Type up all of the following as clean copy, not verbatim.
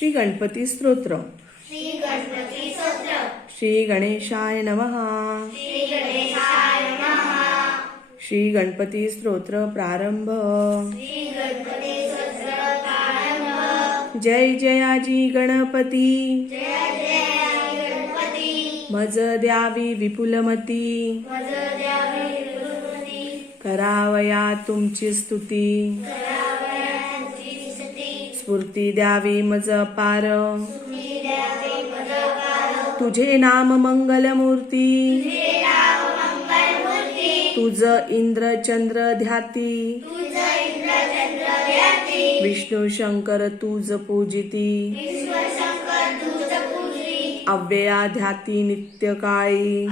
श्री गणपती स्तोत्र. श्री गणेशाय नमः. श्री गणपती स्तोत्र प्रारंभ. जय जयाजी गणपती, मज द्यावी विपुलमती. करावया तुमची स्तुती, स्फूर्ती द्यावी मज अपार. तुझे नाम मंगलमूर्ती, तुझ इंद्र चंद्र ध्याती. विष्णू शंकर तुझ पूजिती, अव्यया ध्याती नित्य काळी.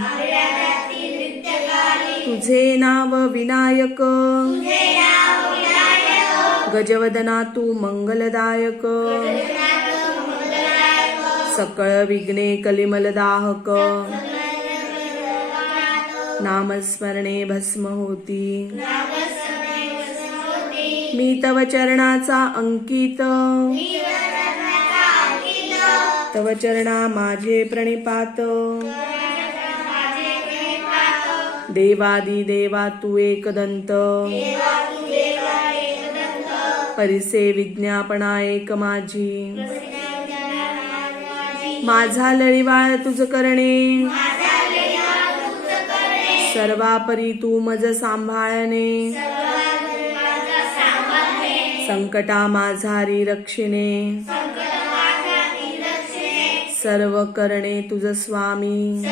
तुझे नाव विनायक, गजवदना तू मंगलदायक. सकळ विघ्ने कलिमलदाहक, नामस्मरणे भस्म होती. मी तव चरणाचा अंकित, तव चरणा माझे प्रणिपात. देवादी देवा तू एकदंत, परिसे विज्ञापना एक माझी. माझा लळीवाळ तुझ करणे, सर्वापरी तू मज सांभाळणे. संकटा माझारी रक्षिणे, सर्व करणे तुझ स्वामी.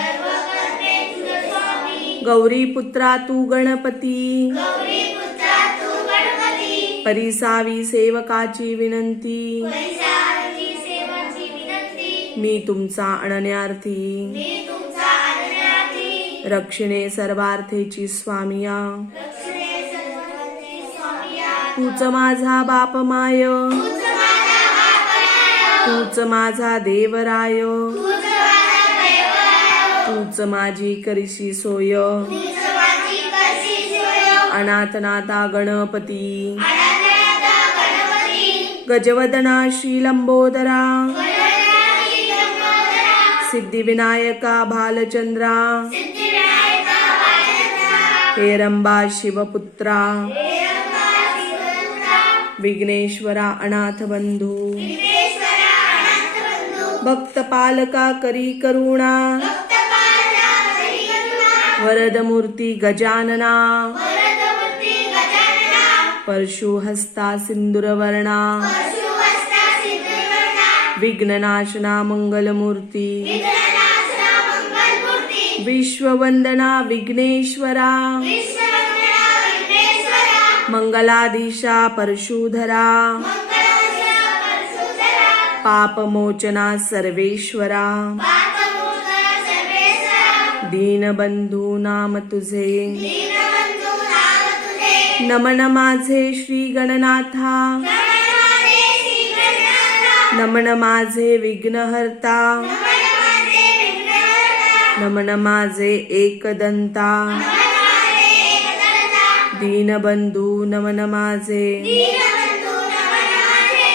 गौरी पुत्रा तू गणपती, परिसावी सेवकाची विनंती. मी तुमचा अनन्यार्थी, रक्षिणे सर्वार्थेची स्वामिया. तूच माझा बाप माय, तूच माझा देवराय. तूच माझी करिशी सोय, अनाथनाथा गणपती. गजवदना श्री लंबोदरा, सिद्धिविनायका भालचंद्रा. हेरंबा शिवपुत्रा, विघ्नेश्वरा अनाथ बंधू. भक्त पालका करी करुणा, वरद मूर्ती गजानना. परशुहस्ता सिंदूरवर्णा, विघ्ननाशना मंगलमूर्ती. विश्ववंदना विघ्नेश्वरा, मंगलाधीशा परशुधरा. पापमोचना सर्वेश्वरा, दीनबंधू नाम तुझे. नमन माझे श्री गणनाथा, नमन माझे विघ्नहर्ता. नमन माझे एकदंता, दीनबंधू नमन माझे.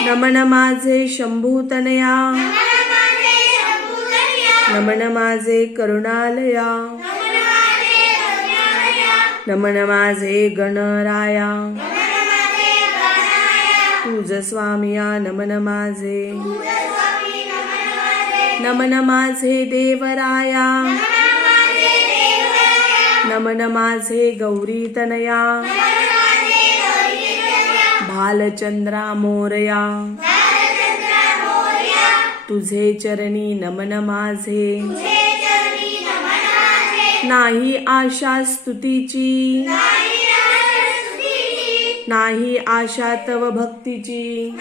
नमन माझे शंभूतनया, नमन माझे करुणालया. नमन माझे गणराया, तुझ स्वामिया. नमन माझे, नमन माझे देवराया. नमन माझे गौरी तनया, भालचंद्रा मोरया. तुझे चरणी नमन माझे, नाही आशा स्तुतीची, नाही आशा तव भक्तीची.